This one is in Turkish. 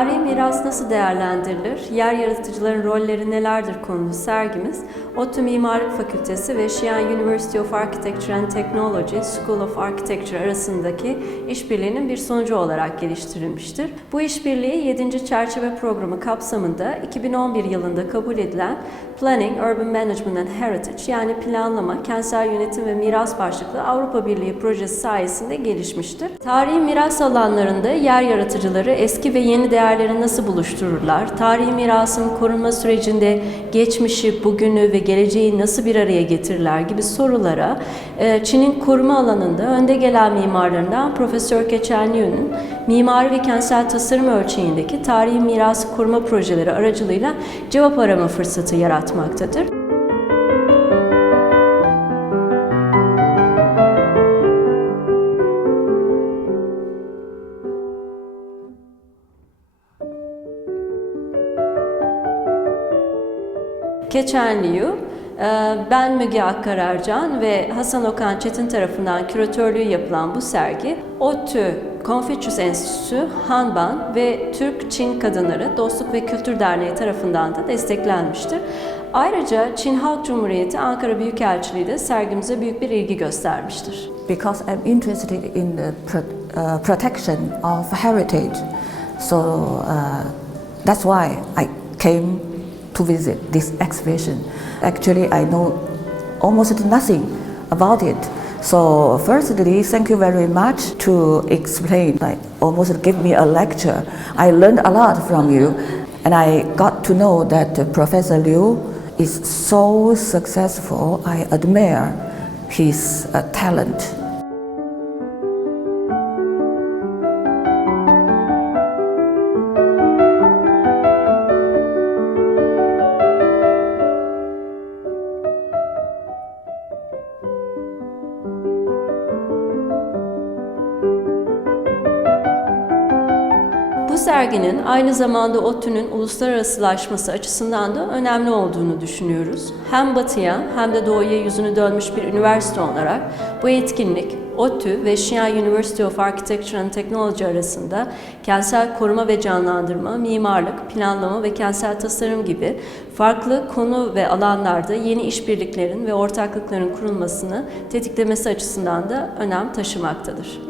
Tarihi miras nasıl değerlendirilir? Yer yaratıcıların rolleri nelerdir konulu sergimiz, ODTÜ Mimarlık Fakültesi ve Xi'an University of Architecture and Technology School of Architecture arasındaki işbirliğinin bir sonucu olarak geliştirilmiştir. Bu işbirliği 7. Çerçeve Programı kapsamında 2011 yılında kabul edilen Planning, Urban Management and Heritage yani planlama, kentsel yönetim ve miras başlıklı Avrupa Birliği projesi sayesinde gelişmiştir. Tarihi miras alanlarında yer yaratıcıları eski ve yeni değerleri nasıl buluştururlar? Tarihi mirasın korunma sürecinde geçmişi, bugünü ve geleceği nasıl bir araya getirirler gibi sorulara e, Çin'in koruma alanında önde gelen mimarlarından Profesör Kechen Liu'nun mimari ve kentsel tasarım ölçeğindeki tarihi miras koruma projeleri aracılığıyla cevap arama fırsatı yaratmaktadır. Keçen Liu, e, ben Müge Akkararcan ve Hasan Okan Çetin tarafından küratörlüğü yapılan bu sergi, ODTÜ Confucius Enstitüsü, Hanban ve Türk-Çin Kadınları Dostluk ve Kültür Derneği tarafından da desteklenmiştir. Ayrıca Çin Halk Cumhuriyeti Ankara Büyükelçiliği de sergimize büyük bir ilgi göstermiştir. because I'm interested in the uh, protection of heritage. So uh, that's why I came to visit this exhibition. Actually, I know almost nothing about it. So firstly, thank you very much to explain, like almost give me a lecture. I learned a lot from you and I got to know that Professor Liu is so successful. I admire his uh, talent. Serginin aynı zamanda ODTÜ'nün uluslararasılaşması açısından da önemli olduğunu düşünüyoruz. Hem batıya hem de doğuya yüzünü dönmüş bir üniversite olarak bu etkinlik ODTÜ ve Xi'an University of Architecture and Technology arasında kentsel koruma ve canlandırma, mimarlık, planlama ve kentsel tasarım gibi farklı konu ve alanlarda yeni işbirliklerin ve ortaklıkların kurulmasını tetiklemesi açısından da önem taşımaktadır.